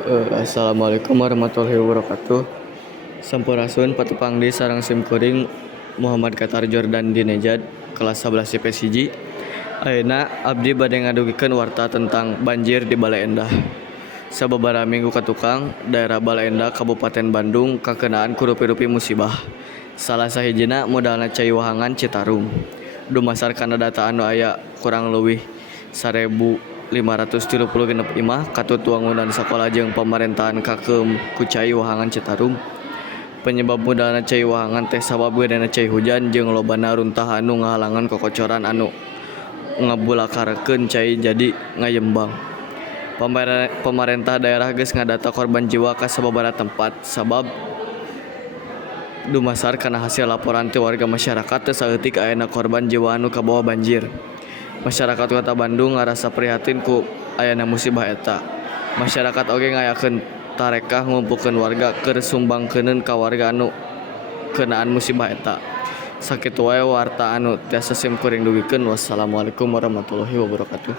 Assalamualaikum warahmatullahi wabarakatuh. Sampurasun patepang di sareng simkuring Muhammad Qatar Jordan Dinejad kelas 11 IPS hiji. Ayeuna abdi bade ngadugikeun warta tentang banjir di Bale Endah. Sababaraha minggu ka tukang, daerah Bale Endah Kabupaten Bandung kakenaan ku rupi-rupi musibah. Salah sahijina modalna Cai Wahangan Citarum. Dumasar kana data anu aya kurang leuwih 1.536 imah katut wangunan sakola jeung pamarentahan kakeum ku Cai Wahangan Citarum. Penyebab mudahna Cai Wahangan teh sabab geudena cai hujan jeung lobana runtah anu ngahalangan kokocoran anu ngabulakareun cai jadi ngayembang. Pamarentah daerah geus ngadata korban jiwa ka sababaraha tempat sabab dumasar kana hasil laporan ti warga masyarakat teu saeutik ayana korban jiwa anu kabawa banjir. Masyarakat Kota Bandung ngarasa prihatin ku ayana musibah eta. Masyarakat oge ngayakeun tarekah ngumpulkeun warga keur sumbangkeuneun ka warga anu keunaan musibah eta. Sakitu wae warta anu tiasa simkuring dugikeun. Wassalamualaikum warahmatullahi wabarakatuh.